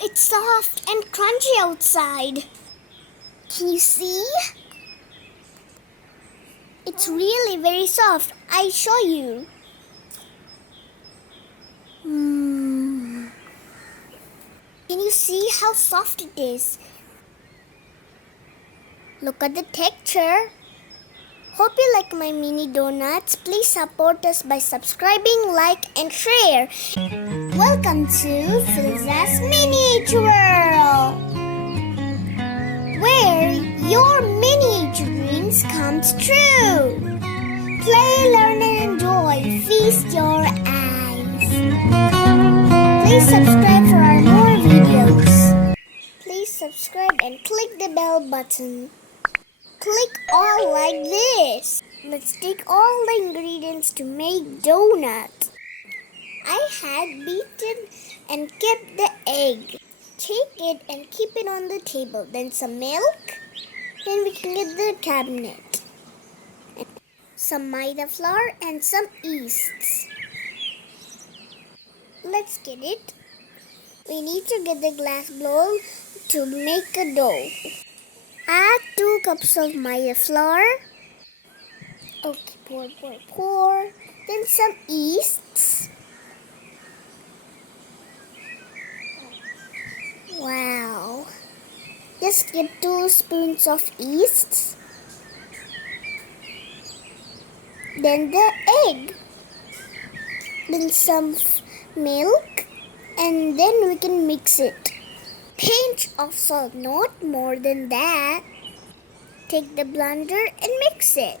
it's soft and crunchy outside. Can you see? It's really very soft. I'll show you. Can you see how soft it is? Look at the texture. Hope you like my mini donuts. Please support us by subscribing, like, and share. Welcome to Filza's Miniature World, where your miniature dreams come true. Play, learn, and enjoy. Feast your eyes. Please subscribe for our more videos. Please subscribe and click the bell button. Click all like this. Let's take all the ingredients to make donut. I had beaten and kept the egg. Take it and keep it on the table. Then some milk. Then we can get the cabinet. Some maida flour and some yeasts. Let's get it. We need to get the glass bowl to make a dough. Add 2 cups of maida flour. Okay, pour. Then some yeasts. Wow. Just get 2 spoons of yeast. Then the egg. Then some milk. And then we can mix it. Pinch of salt, not more than that. Take the blender and mix it.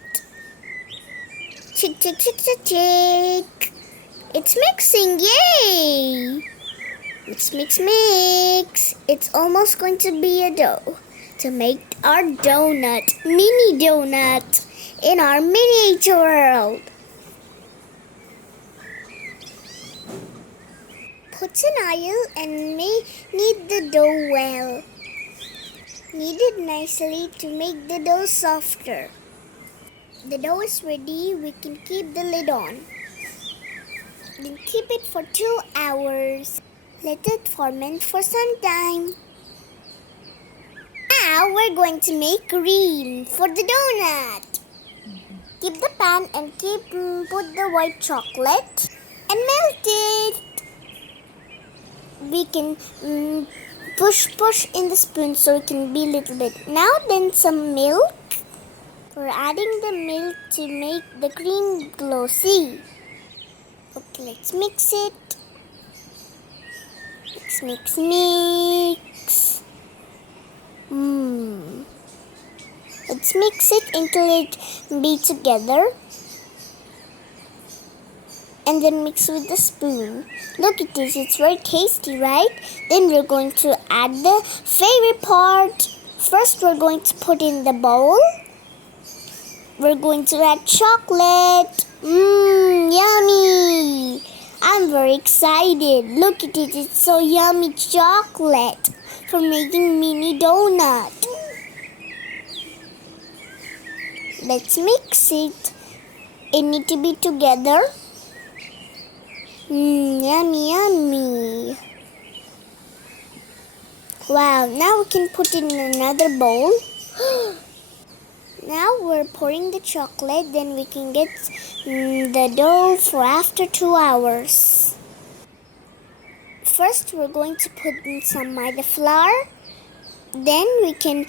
Chick. It's mixing, yay! Mix. It's almost going to be a dough to make our mini donut in our miniature world. Put an oil and knead the dough well. Knead it nicely to make the dough softer. The dough is ready, we can keep the lid on. Then keep it for 2 hours. Let it ferment for some time. Now we're going to make cream for the donut. Keep the pan and put the white chocolate and melt it. We can push in the spoon so it can be a little bit. Now then some milk. We're adding the milk to make the cream glossy. Okay, let's mix it. Mix. Let's mix it until it be together. And then mix with the spoon. Look at this, it's very tasty, right? Then we're going to add the favorite part. First, we're going to put in the bowl. We're going to add chocolate. Yummy! I'm very excited. Look at it, it's so yummy chocolate for making mini donut. Let's mix it. It needs to be together. Yummy. Wow, now we can put it in another bowl. Now we're pouring the chocolate, then we can get the dough for after 2 hours. First, we're going to put in some maida flour. Then we can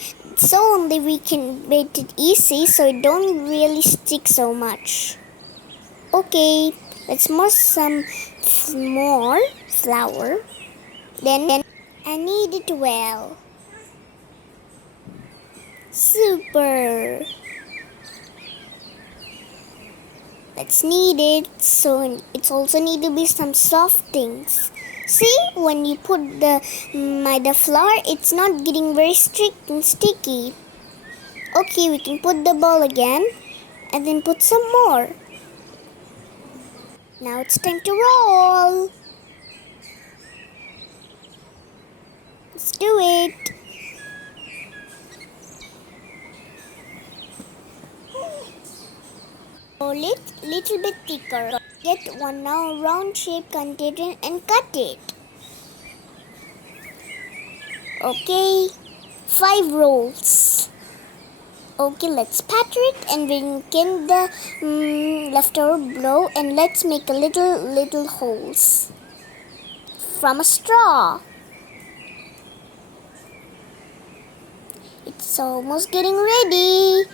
make it easy so it don't really stick so much. Okay, let's pour some more flour. Then I knead it well. Super. Let's knead it so it's also need to be some soft things. See, when you put the maida flour, it's not getting very strict and sticky. Okay, we can put the ball again and then put some more. Now it's time to roll. Let's do it. Roll it little bit thicker. Get one now round shape container and cut it. Okay, 5 rolls. Okay, let's pattern it and then get the leftover dough and let's make a little holes from a straw. It's almost getting ready.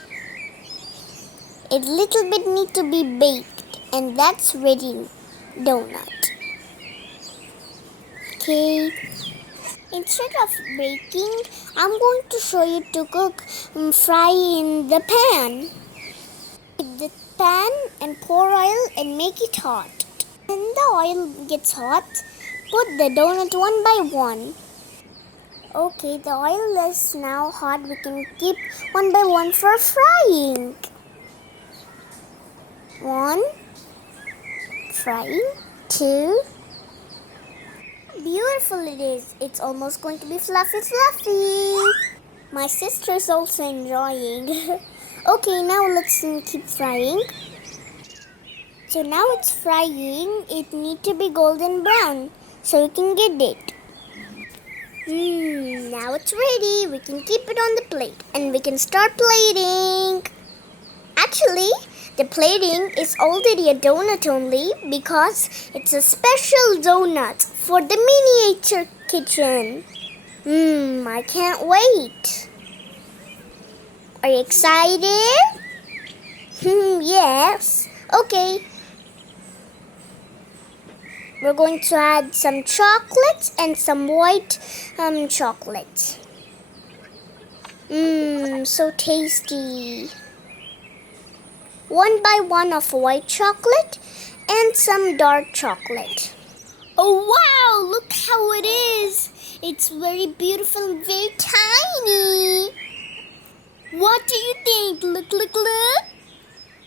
A little bit need to be baked and that's ready donut. Okay. Instead of baking, I'm going to show you to cook fry in the pan. Take the pan and pour oil and make it hot. When the oil gets hot, put the donut one by one. Okay, the oil is now hot. We can keep one by one for frying. 1, frying, 2. Beautiful it is. It's almost going to be fluffy. My sister's also enjoying. Okay, now let's keep frying. So now it's frying. It needs to be golden brown so you can get it. Now it's ready. We can keep it on the plate and we can start plating. Actually, the plating is already a donut only because it's a special donut for the miniature kitchen. I can't wait. Are you excited? Yes. Okay. We're going to add some chocolate and some white chocolate. So tasty. 1 by 1 of white chocolate and some dark chocolate. Oh wow, look how it is. It's very beautiful and very tiny. What do you think? Look.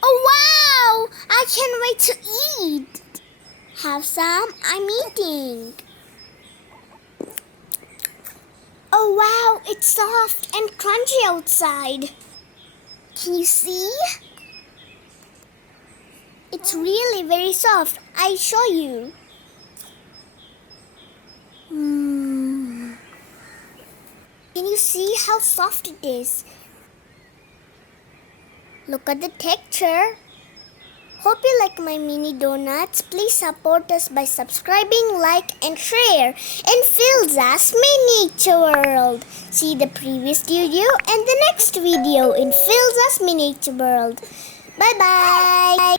Oh wow, I can't wait to eat. Have some, I'm eating. Oh wow, it's soft and crunchy outside. Can you see? It's really very soft. I show you. Can you see how soft it is? Look at the texture. Hope you like my mini donuts. Please support us by subscribing, like, and share in Filza's Miniature World. See the previous video and the next video in Filza's Miniature World. Bye-bye.